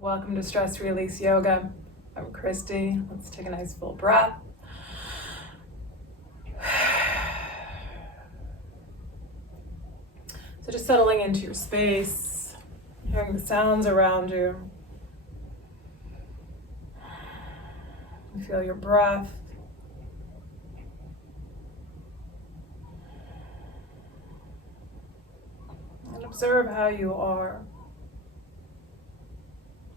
Welcome to Stress Release Yoga. I'm Christy. Let's take a nice full breath. So just settling into your space, hearing the sounds around you. You feel your breath. And observe how you are.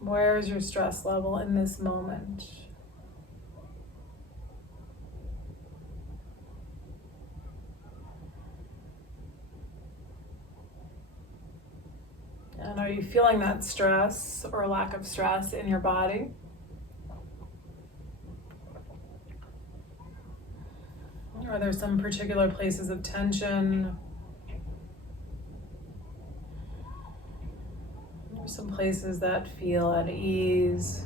Where is your stress level in this moment? And are you feeling that stress or lack of stress in your body? Are there some particular places of tension? Or some places that feel at ease?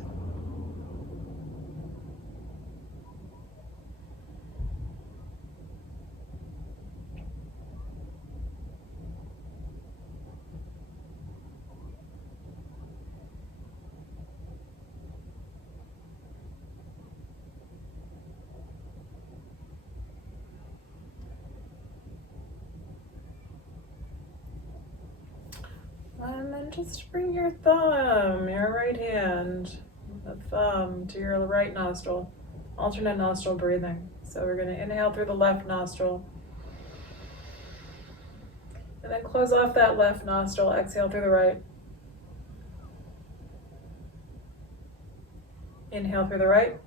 And then just bring your thumb, your right hand, the thumb to your right nostril. Alternate nostril breathing. So we're going to inhale through the left nostril. And then close off that left nostril, exhale through the right. Inhale through the right.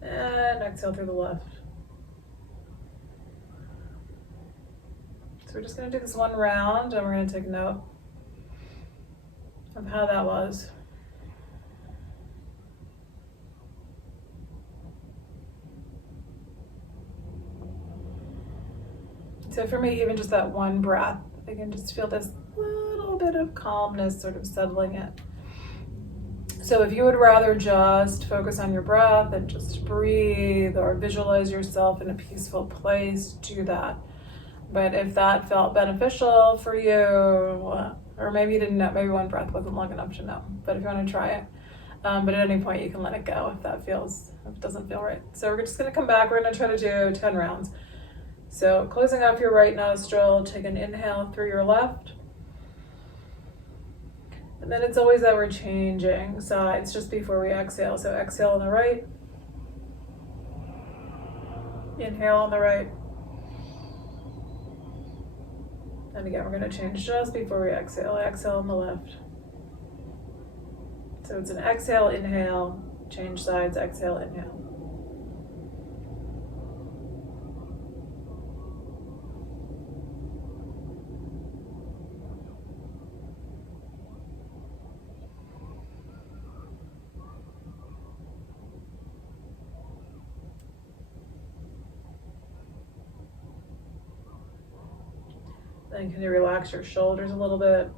And exhale through the left. So we're just going to do this one round and we're going to take note of how that was. So for me, even just that one breath, I can just feel this little bit of calmness sort of settling in. So if you would rather just focus on your breath and just breathe or visualize yourself in a peaceful place, do that. But if that felt beneficial for you, or maybe you didn't know, maybe one breath wasn't long enough to know, but if you want to try it, but at any point you can let it go if it doesn't feel right. So we're just going to come back. We're going to try to do 10 rounds. So closing off your right nostril, take an inhale through your left. And then it's always that we're changing sides just before we exhale. So exhale on the right. Inhale on the right. And again, we're going to change just before we exhale. Exhale on the left. So it's an exhale, inhale, change sides, exhale, inhale. Then can you relax your shoulders a little bit?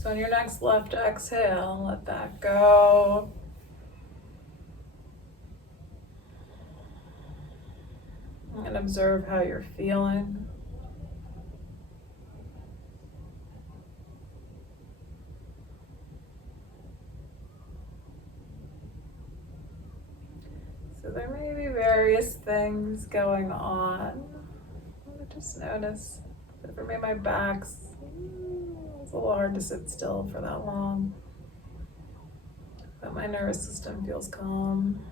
So on your next left exhale, let that go. And observe how you're feeling. So there may be various things going on. Just notice that for me, my back's it's a little hard to sit still for that long. But my nervous system feels calm.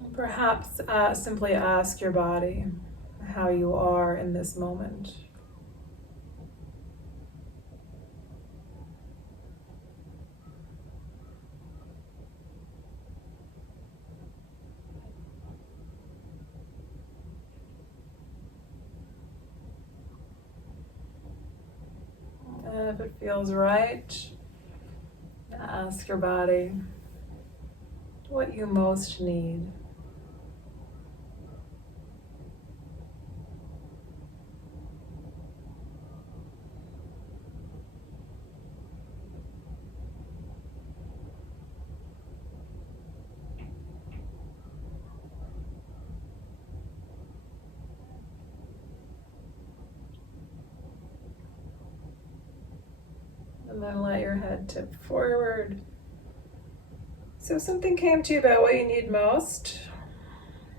And perhaps simply ask your body how you are in this moment. And if it feels right, ask your body what you most need. And then let your head tip forward. So if something came to you about what you need most,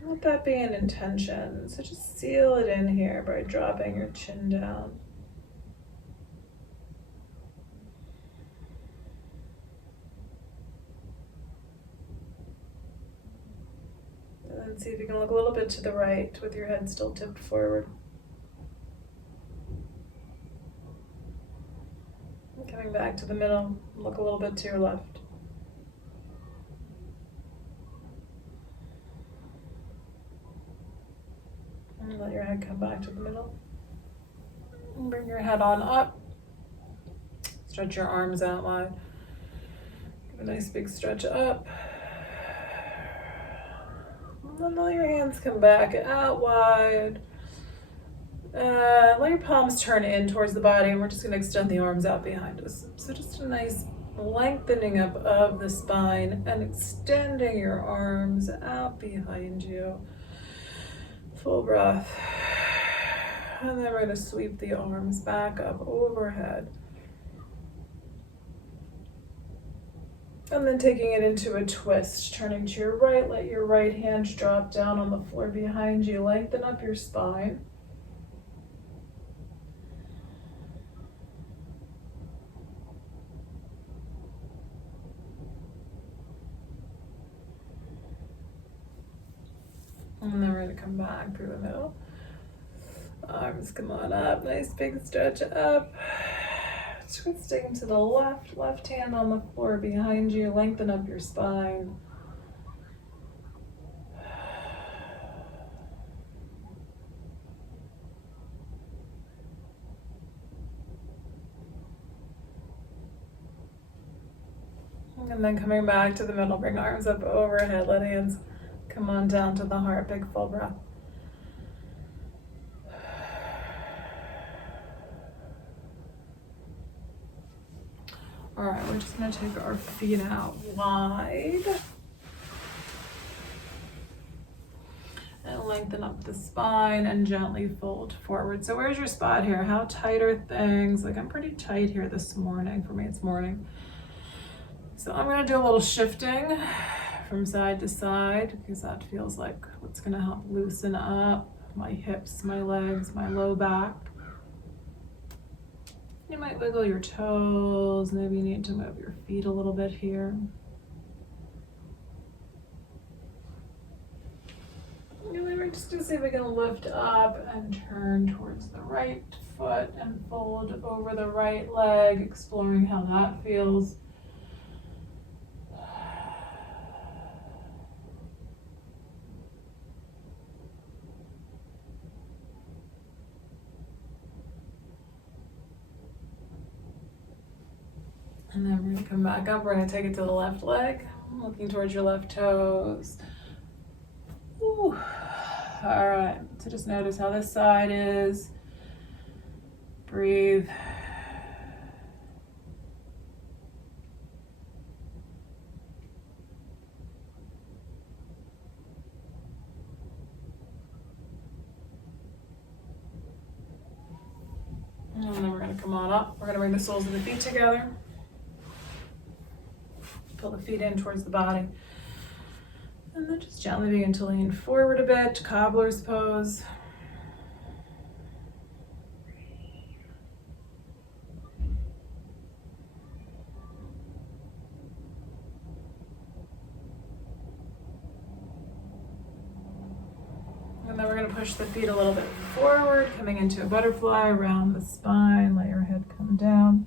let that be an intention. So just seal it in here by dropping your chin down. And then see if you can look a little bit to the right with your head still tipped forward. And coming back to the middle, look a little bit to your left. And let your head come back to the middle. And bring your head on up. Stretch your arms out wide. Give a nice big stretch up. And then let your hands come back out wide. Let your palms turn in towards the body, and we're just going to extend the arms out behind us. So just a nice lengthening up of the spine and extending your arms out behind you. Full breath. And then we're going to sweep the arms back up overhead. And then taking it into a twist, turning to your right, let your right hand drop down on the floor behind you. Lengthen up your spine. And then we're going to come back through the middle. Arms come on up, nice big stretch up. Twisting to the left hand on the floor behind you, lengthen up your spine. And then coming back to the middle, bring arms up overhead, let hands come on down to the heart, big full breath. All right, we're just gonna take our feet out wide and lengthen up the spine and gently fold forward. So where's your spot here? How tight are things? Like I'm pretty tight here this morning. For me, it's morning. So I'm gonna do a little shifting from side to side because that feels like what's gonna help loosen up my hips, my legs, my low back. You might wiggle your toes, maybe you need to move your feet a little bit here. And then we're just gonna see if we can lift up and turn towards the right foot and fold over the right leg, exploring how that feels. And then we're gonna come back up. We're gonna take it to the left leg, looking towards your left toes. Ooh. All right, so just notice how this side is. Breathe. And then we're going to come on up. We're going to bring the soles of the feet together. Pull the feet in towards the body. And then just gently begin to lean forward a bit, cobbler's pose. And then we're going to push the feet a little bit forward, coming into a butterfly around the spine. Let your head come down.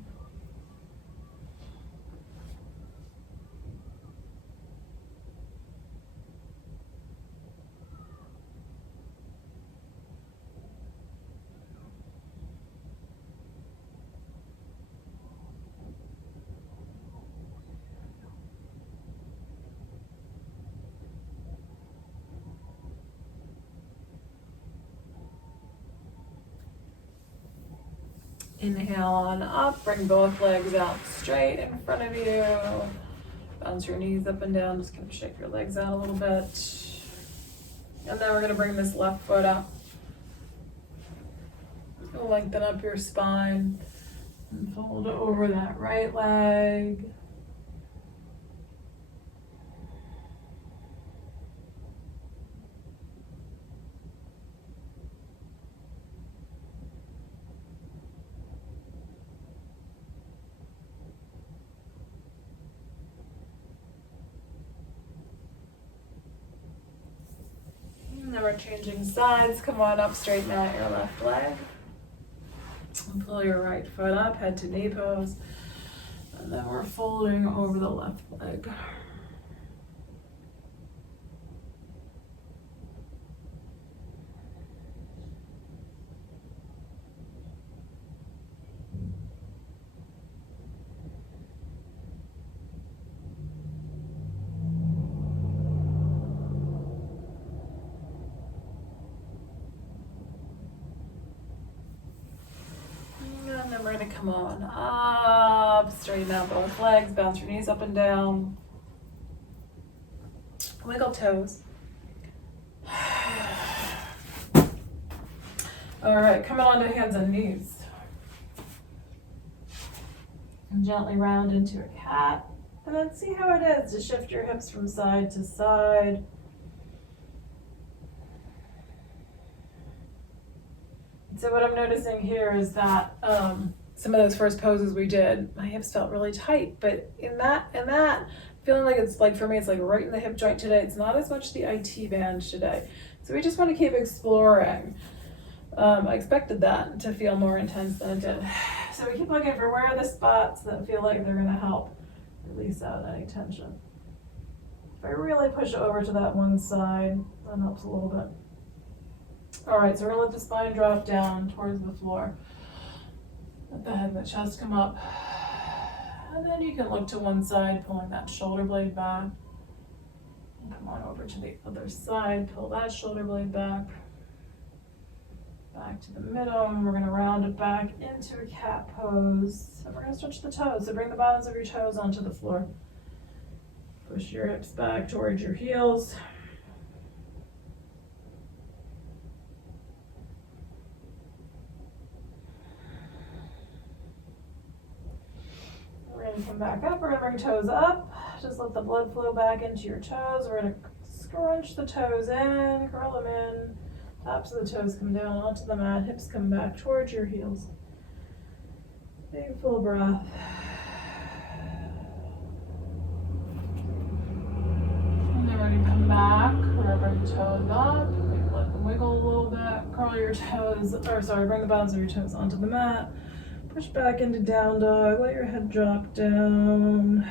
Inhale on up, bring both legs out straight in front of you. Bounce your knees up and down, just kind of shake your legs out a little bit. And then we're gonna bring this left foot up. Lengthen up your spine and fold over that right leg. Now we're changing sides. Come on up, straighten out your left leg. And pull your right foot up, head to knee pose. And then we're folding over the left leg. And then we're gonna come on up, straighten out both legs, bounce your knees up and down. Wiggle toes. All right, coming on to hands and knees. And gently round into a cat. And then see how it is to shift your hips from side to side. So what I'm noticing here is that some of those first poses we did, my hips felt really tight, but in that, feeling like it's like, for me, it's like right in the hip joint today. It's not as much the IT band today. So we just want to keep exploring. I expected that to feel more intense than it did. So we keep looking for where are the spots that feel like they're gonna help release out any tension. If I really push over to that one side, that helps a little bit. All right, so we're gonna let the spine drop down towards the floor. Let the head and the chest come up. And then you can look to one side, pulling that shoulder blade back. And come on over to the other side, pull that shoulder blade back. Back to the middle, and we're gonna round it back into a cat pose. And we're gonna stretch the toes, so bring the bottoms of your toes onto the floor. Push your hips back towards your heels. We're gonna come back up, we're gonna bring toes up. Just let the blood flow back into your toes. We're gonna scrunch the toes in, curl them in. Tops of the toes come down onto the mat, hips come back towards your heels. Big full breath. And then we're gonna come back, we're gonna bring the toes up, let them wiggle a little bit, curl your toes, bring the bottoms of your toes onto the mat. Push back into down dog, let your head drop down.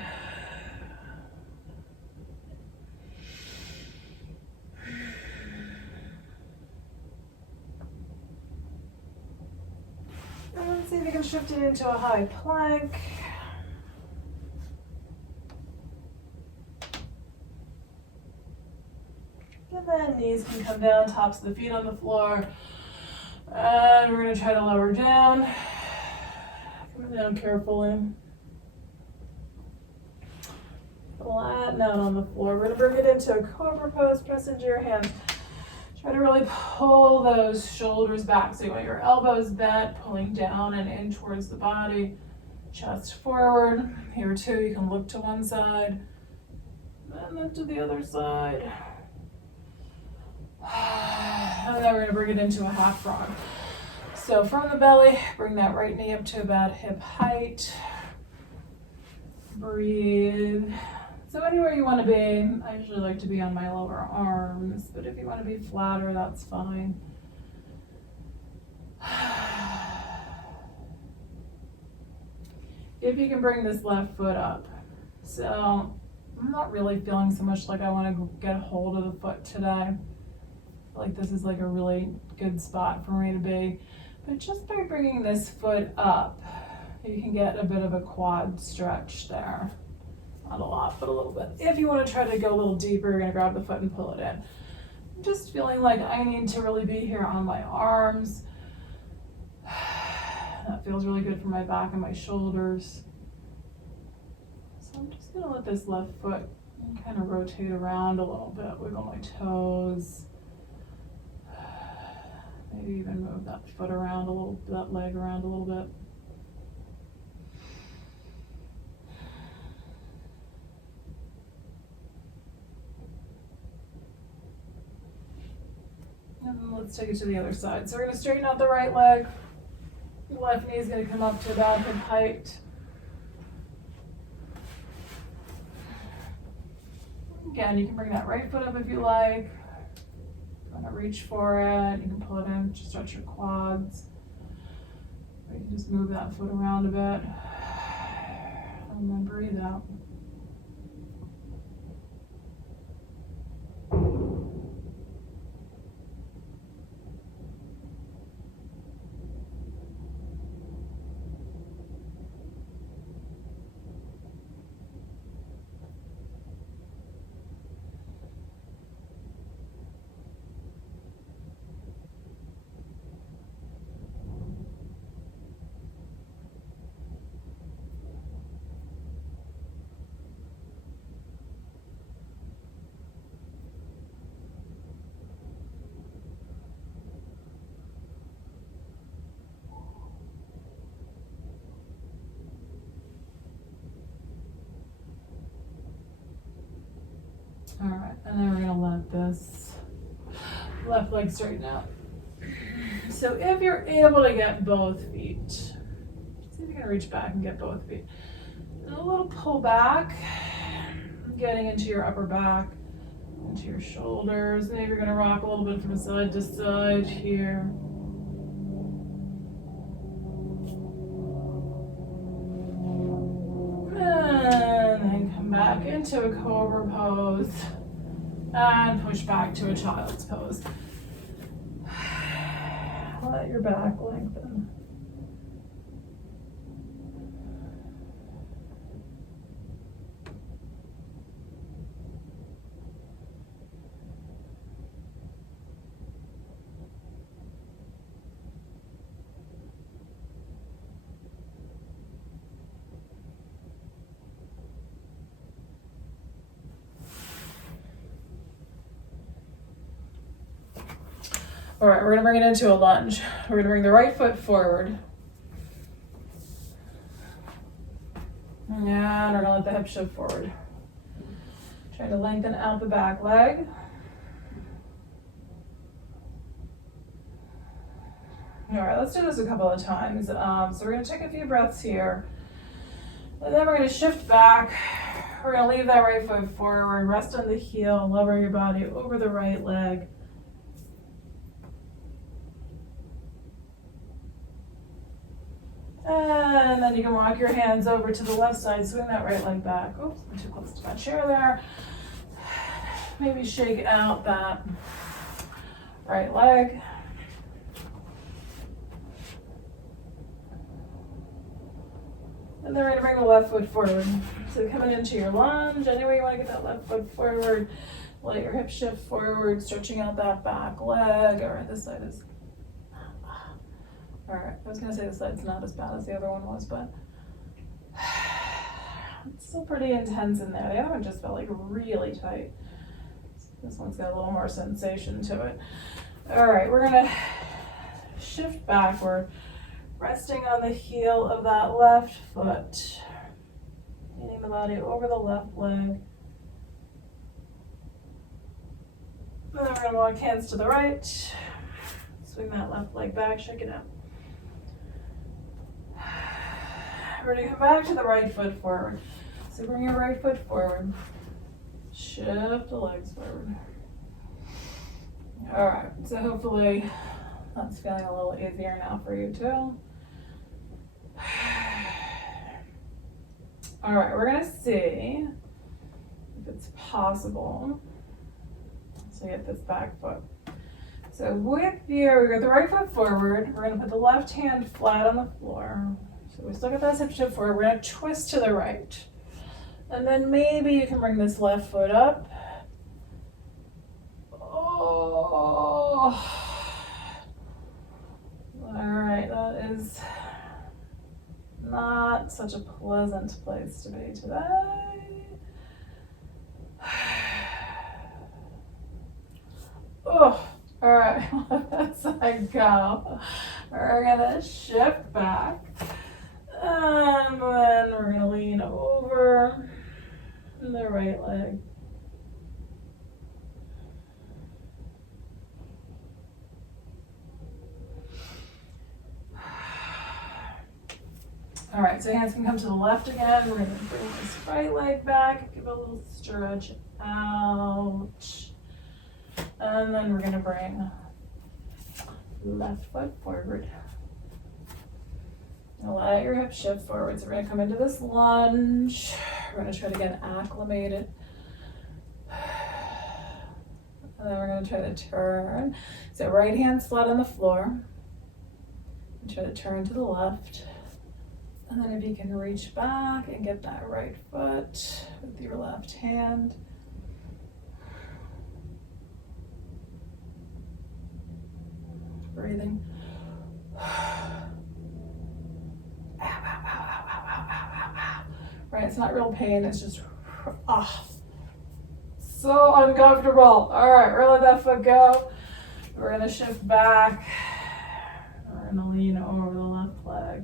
And then see if you can shift it into a high plank. And then knees can come down, tops of the feet on the floor. And we're gonna try to lower down. Coming down carefully. Flatten out on the floor. We're gonna bring it into a cobra pose, press into your hands. Try to really pull those shoulders back. So you want your elbows bent, pulling down and in towards the body. Chest forward. Here too, you can look to one side and then to the other side. And then we're gonna bring it into a half frog. So from the belly, bring that right knee up to about hip height. Breathe. So anywhere you want to be. I usually like to be on my lower arms, but if you want to be flatter, that's fine. If you can bring this left foot up. So I'm not really feeling so much like I want to get a hold of the foot today. I feel like this is like a really good spot for me to be. But just by bringing this foot up, you can get a bit of a quad stretch there. Not a lot, but a little bit. If you want to try to go a little deeper, you're going to grab the foot and pull it in. I'm just feeling like I need to really be here on my arms. That feels really good for my back and my shoulders. So I'm just going to let this left foot kind of rotate around a little bit, wiggle my toes. Maybe even move that foot around a little, that leg around a little bit. And let's take it to the other side. So we're going to straighten out the right leg. The left knee is going to come up to about hip height. Again, you can bring that right foot up if you like. You want to reach for it. You can pull it in, just stretch your quads. Or you can just move that foot around a bit. And then breathe out. All right, and then we're gonna let this left leg straighten out. So if you're able to get both feet, see if you can reach back and get both feet. And a little pull back, getting into your upper back, into your shoulders. Maybe you're gonna rock a little bit from side to side here. And then come back into a cobra pose and push back to a child's pose. Let your back lengthen. All right, we're gonna bring it into a lunge. We're gonna bring the right foot forward. And we're gonna let the hip shift forward. Try to lengthen out the back leg. All right, let's do this a couple of times. So we're gonna take a few breaths here. And then we're gonna shift back. We're gonna leave that right foot forward, rest on the heel, lower your body over the right leg. And then you can walk your hands over to the left side, swing that right leg back. Oops, I'm too close to my chair there. Maybe shake out that right leg. And then we're gonna bring the left foot forward. So coming into your lunge, anyway you wanna get that left foot forward. Let your hips shift forward, stretching out that back leg. All right, this side is, all right, I was gonna say this side's not as bad as the other one was, but it's still pretty intense in there. The other one just felt like really tight. This one's got a little more sensation to it. All right, we're gonna shift backward, resting on the heel of that left foot, leaning the body over the left leg. And then we're gonna walk hands to the right, swing that left leg back, shake it out. We're gonna come back to the right foot forward. So bring your right foot forward, shift the legs forward. All right, so hopefully that's feeling a little easier now for you too. All right, we're gonna see if it's possible to get this back foot. So with you, we got the right foot forward. We're gonna put the left hand flat on the floor. So we still got that hip shift forward. We're gonna twist to the right. And then maybe you can bring this left foot up. Oh. All right, that is not such a pleasant place to be today. Oh, all right, let that side go. We're gonna shift back, and then we're gonna lean over the right leg. All right, so hands can come to the left again. We're gonna bring this right leg back, give it a little stretch out. And then we're gonna bring left foot forward. Now let your hip shift forward. So we're gonna come into this lunge. We're gonna try to get acclimated. And then we're gonna try to turn. So right hand's flat on the floor. And try to turn to the left. And then if you can reach back and get that right foot with your left hand. Breathing. Right, it's not real pain, it's just so uncomfortable. All right, we're gonna let that foot go. We're gonna shift back. We're gonna lean over the left leg.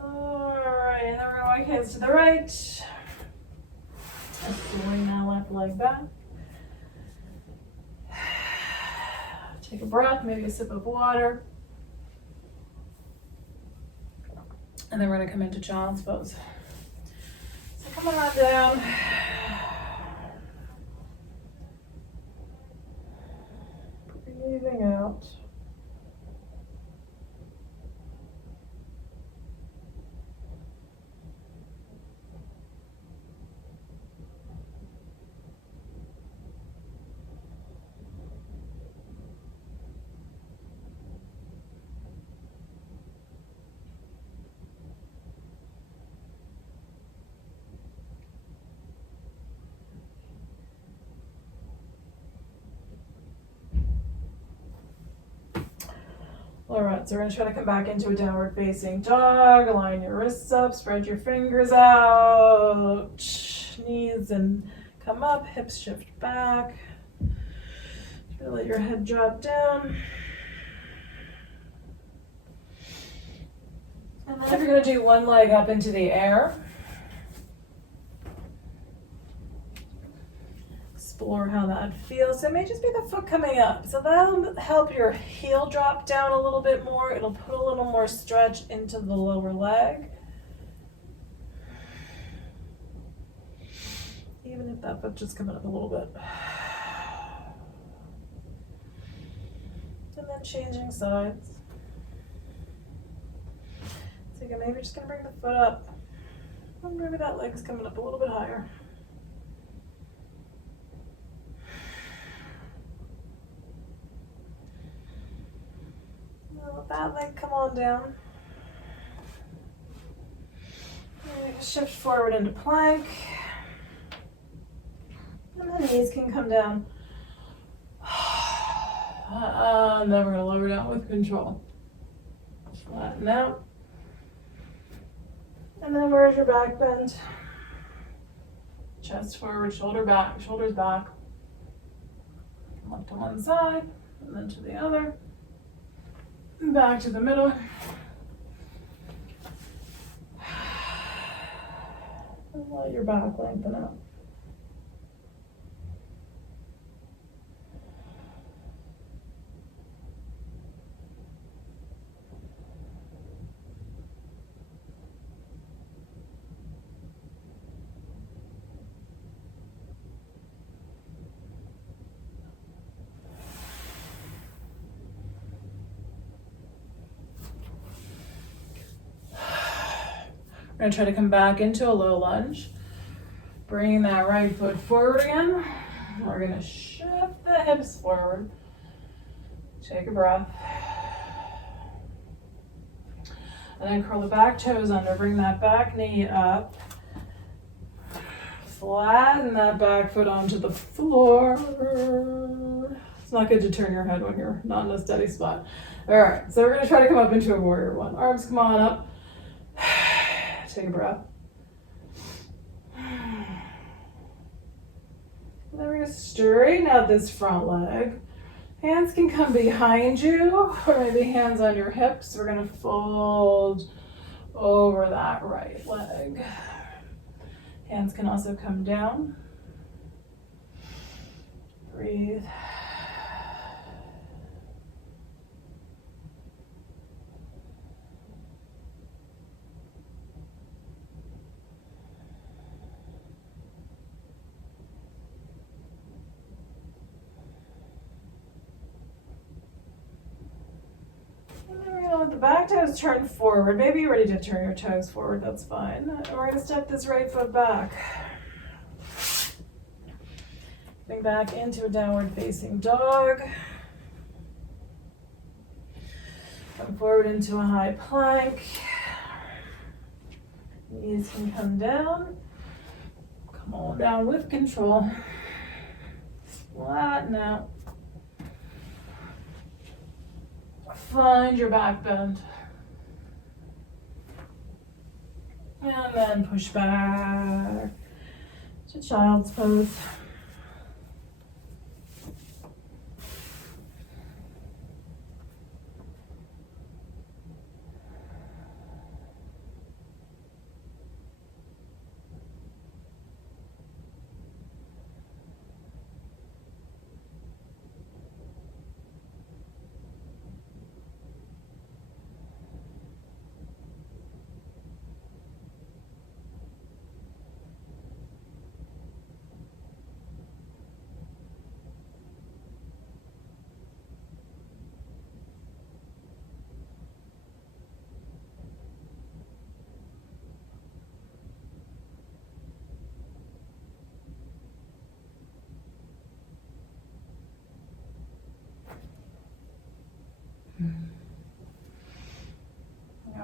All right, and then we're gonna walk hands to the right. Swing that left leg back. Take a breath, maybe a sip of water. And then we're gonna come into child's pose. So come on down. Breathing out. All right, so we're gonna try to come back into a downward facing dog. Align your wrists up, spread your fingers out, knees and come up, hips shift back. Try to let your head drop down. And then if you're gonna do one leg up into the air, explore how that feels. So it may just be the foot coming up. So that'll help your heel drop down a little bit more. It'll put a little more stretch into the lower leg. Even if that foot just coming up a little bit. And then changing sides. So again, maybe you're just gonna bring the foot up. And maybe that leg's coming up a little bit higher. Let that leg come on down. shift forward into plank. And the knees can come down. And then we're going to lower down with control. Flatten out. And then where's your back bend? Chest forward, shoulder back, shoulders back. Up to one side, and then to the other. Back to the middle. And let your back lengthen out. We're gonna try to come back into a low lunge. Bringing that right foot forward again. We're gonna shift the hips forward. Take a breath. And then curl the back toes under. Bring that back knee up. Flatten that back foot onto the floor. It's not good to turn your head when you're not in a steady spot. All right, so we're gonna try to come up into a warrior one. Arms come on up. Take a breath. And then we're going to straighten out this front leg. Hands can come behind you, or maybe hands on your hips. We're going to fold over that right leg. Hands can also come down. Breathe. Let the back toes turn forward. Maybe you're ready to turn your toes forward, that's fine. We're gonna step this right foot back. Bring back into a downward facing dog. Come forward into a high plank. Knees can come down. Come on down with control. Flatten out. Find your back bend. And then push back to child's pose.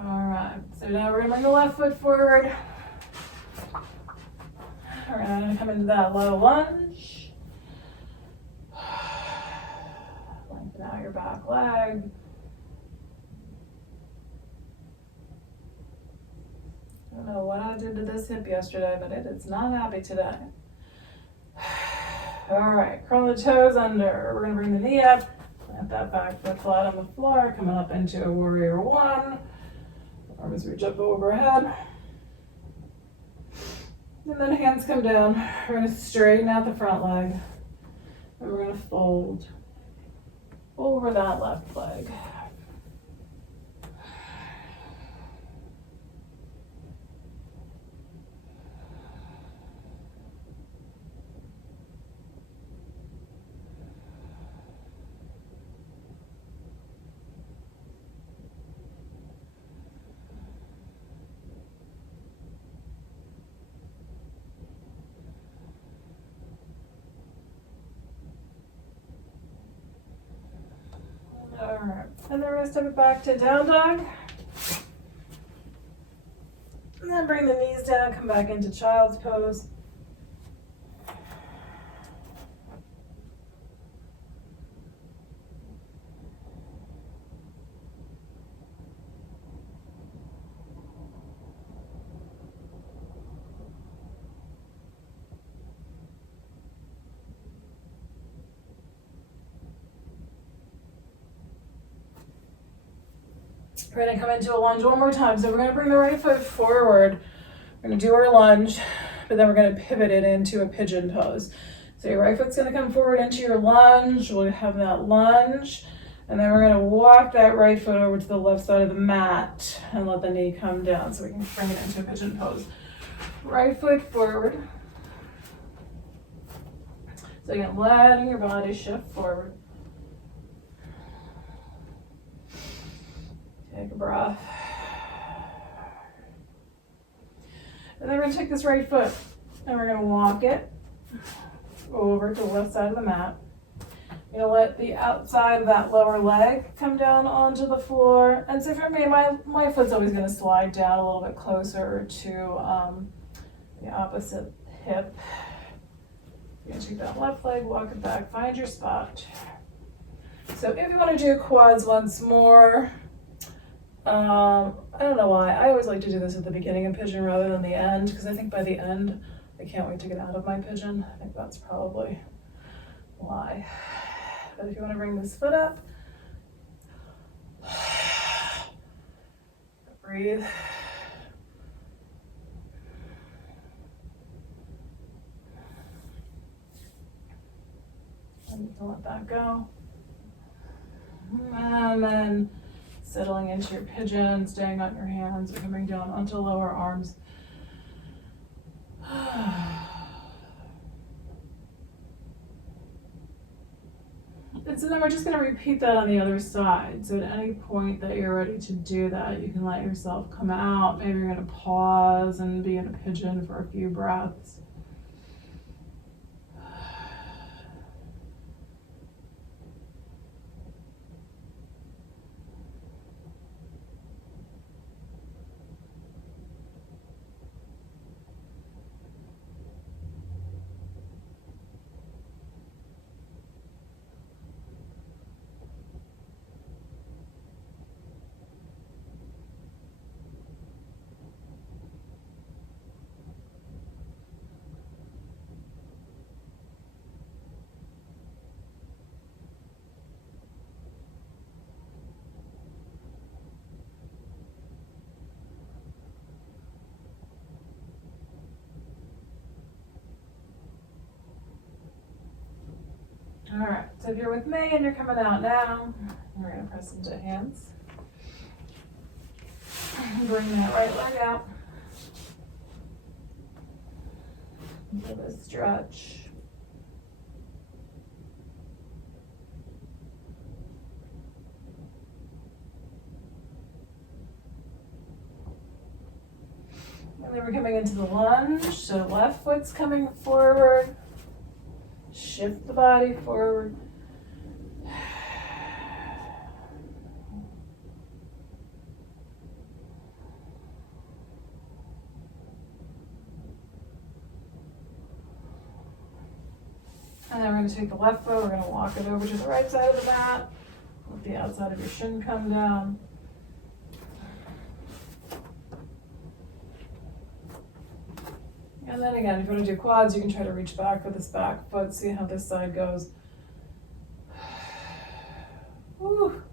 All right, so now we're gonna bring the left foot forward. We're gonna come into that low lunge. Lengthen out your back leg. I don't know what I did to this hip yesterday, but it is not happy today. All right, curl the toes under. We're gonna bring the knee up. Plant that back foot flat on the floor, coming up into a warrior one. Arms reach up overhead. And then hands come down. We're going to straighten out the front leg. And we're going to fold over that left leg. Alright, and then we're going to step it back to down dog. And And then bring the knees down, come back into child's pose. We're going to come into a lunge one more time. So we're going to bring the right foot forward. We're going to do our lunge, but then we're going to pivot it into a pigeon pose. So your right foot's going to come forward into your lunge. We'll have that lunge. And then we're going to walk that right foot over to the left side of the mat and let the knee come down so we can bring it into a pigeon pose. Right foot forward. So again, letting your body shift forward. Take a breath. And then we're going to take this right foot and we're going to walk it over to the left side of the mat. You're going to let the outside of that lower leg come down onto the floor. And so for me, my foot's always going to slide down a little bit closer to the opposite hip. You're going to take that left leg, walk it back, find your spot. So if you want to do quads once more, I don't know why. I always like to do this at the beginning of pigeon rather than the end, because I think by the end, I can't wait to get out of my pigeon. I think that's probably why. But if you want to bring this foot up, breathe. And you can let that go. And then settling into your pigeon, staying on your hands, or coming down onto lower arms. And so then we're just going to repeat that on the other side. So at any point that you're ready to do that, you can let yourself come out. Maybe you're going to pause and be in a pigeon for a few breaths. All right, so if you're with me and you're coming out now, we're going to press into hands. Bring that right leg out. Give a stretch. And then we're coming into the lunge, so left foot's coming forward. Shift the body forward. And then we're going to take the left foot, we're going to walk it over to the right side of the mat. Let the outside of your shin come down. And then again, if you want to do quads, you can try to reach back for this back foot, see how this side goes. Woo.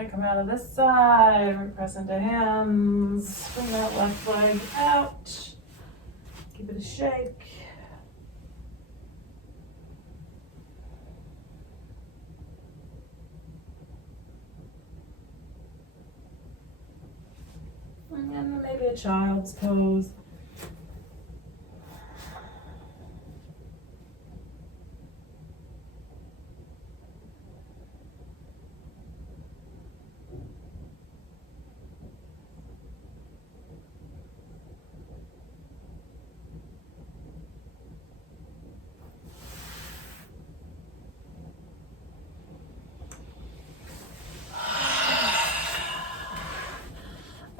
gonna come out of this side, press into hands, bring that left leg out, give it a shake. And then maybe a child's pose.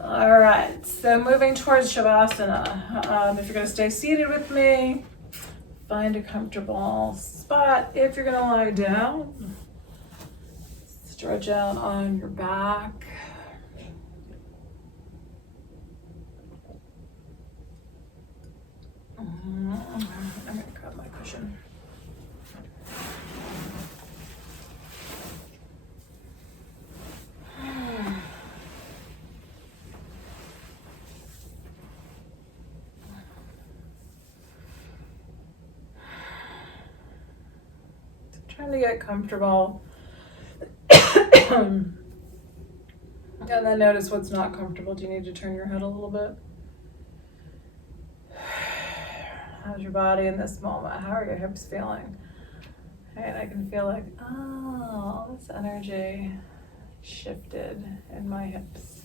All right, so moving towards Shavasana. If you're gonna stay seated with me, find a comfortable spot. If you're gonna lie down, stretch out on your back. I'm gonna grab my cushion. Trying to get comfortable. And then notice what's not comfortable. Do you need to turn your head a little bit? How's your body in this moment? How are your hips feeling? And I can feel like, oh, all this energy shifted in my hips.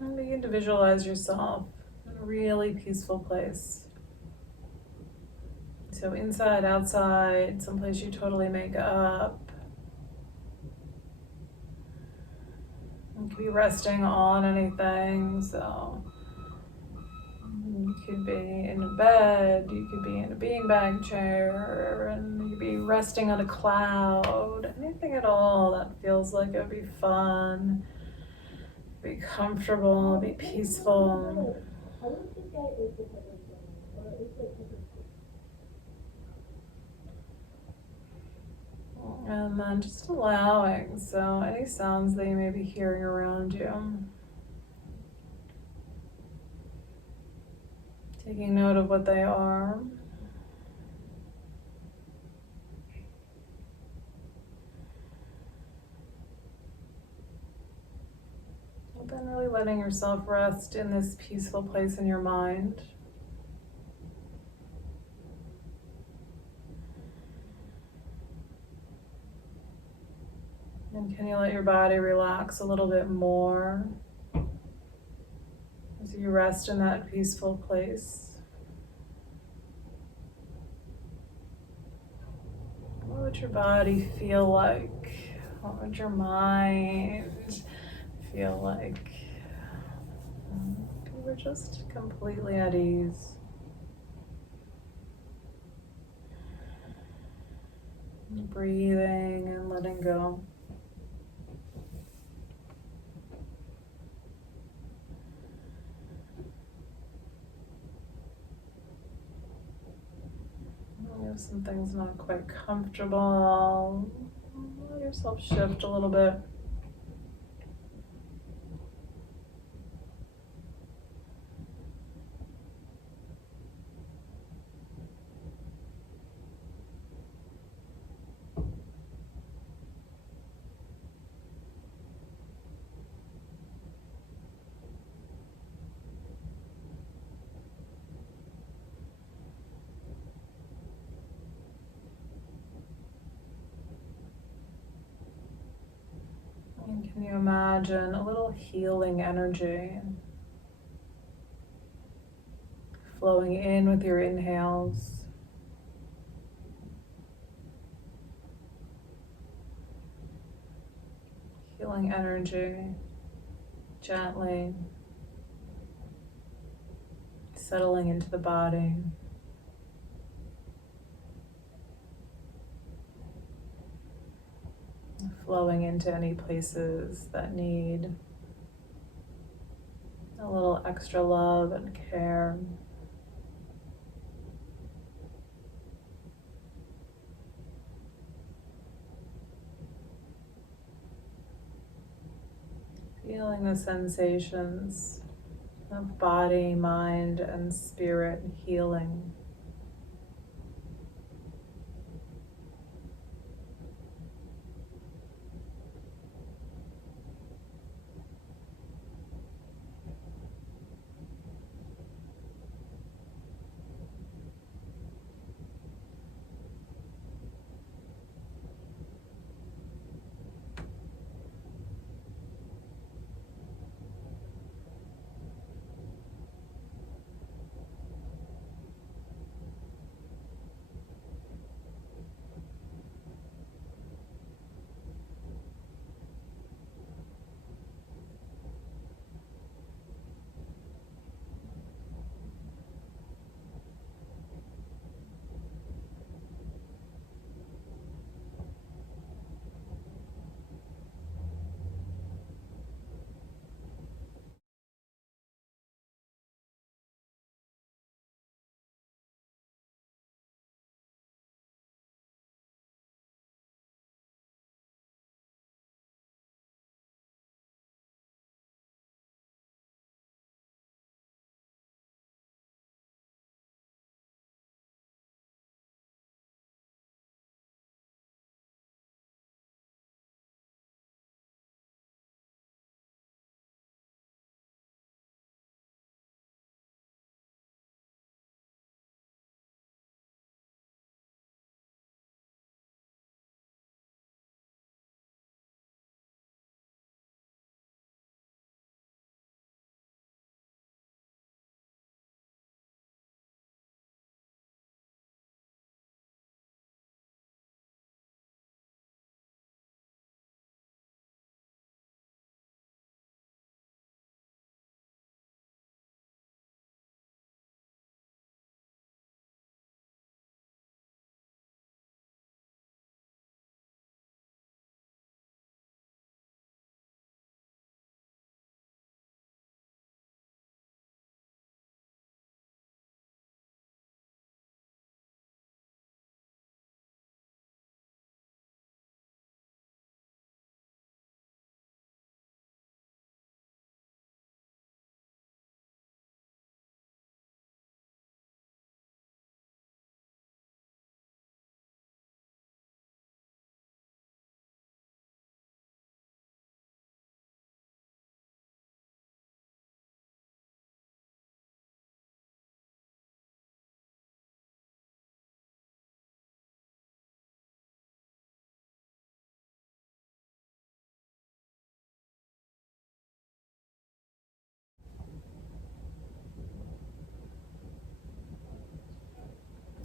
And begin to visualize yourself in a really peaceful place. So inside, outside, someplace you totally make up. You could be resting on anything, so you could be in a bed, you could be in a beanbag chair, and you could be resting on a cloud. Anything at all that feels like it would be fun, be comfortable, be peaceful. And then just allowing, so any sounds that you may be hearing around you. Taking note of what they are. And then really letting yourself rest in this peaceful place in your mind. And can you let your body relax a little bit more as you rest in that peaceful place? What would your body feel like? What would your mind feel like? You were just completely at ease. Breathing and letting go. If something's not quite comfortable, let yourself shift a little bit. And can you imagine a little healing energy flowing in with your inhales, healing energy gently settling into the body. flowing into any places that need a little extra love and care. Feeling the sensations of body, mind, and spirit healing.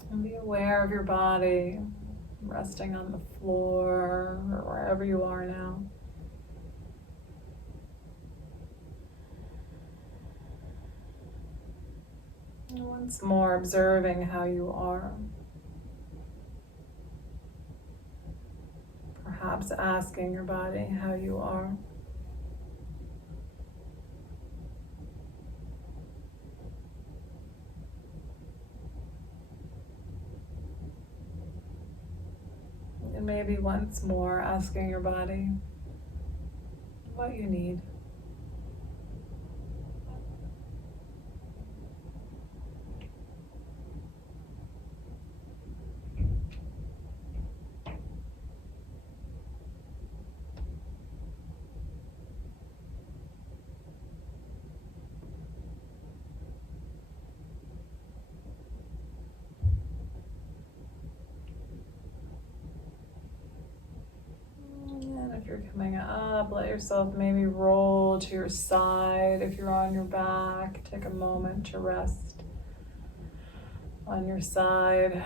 And be aware of your body resting on the floor or wherever you are now. And once more, observing how you are. Perhaps asking your body how you are. And maybe once more asking your body what you need. And if you're coming up, let yourself maybe roll to your side. If you're on your back, take a moment to rest on your side.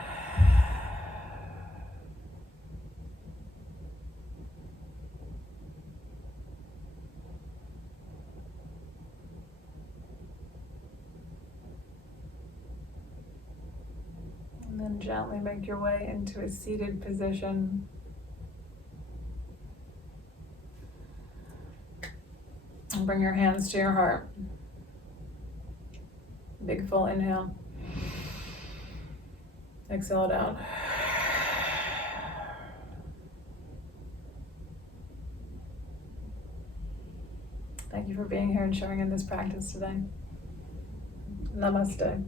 And then gently make your way into a seated position. And bring your hands to your heart. Big full inhale. Exhale it out. Thank you for being here and sharing in this practice today. Namaste.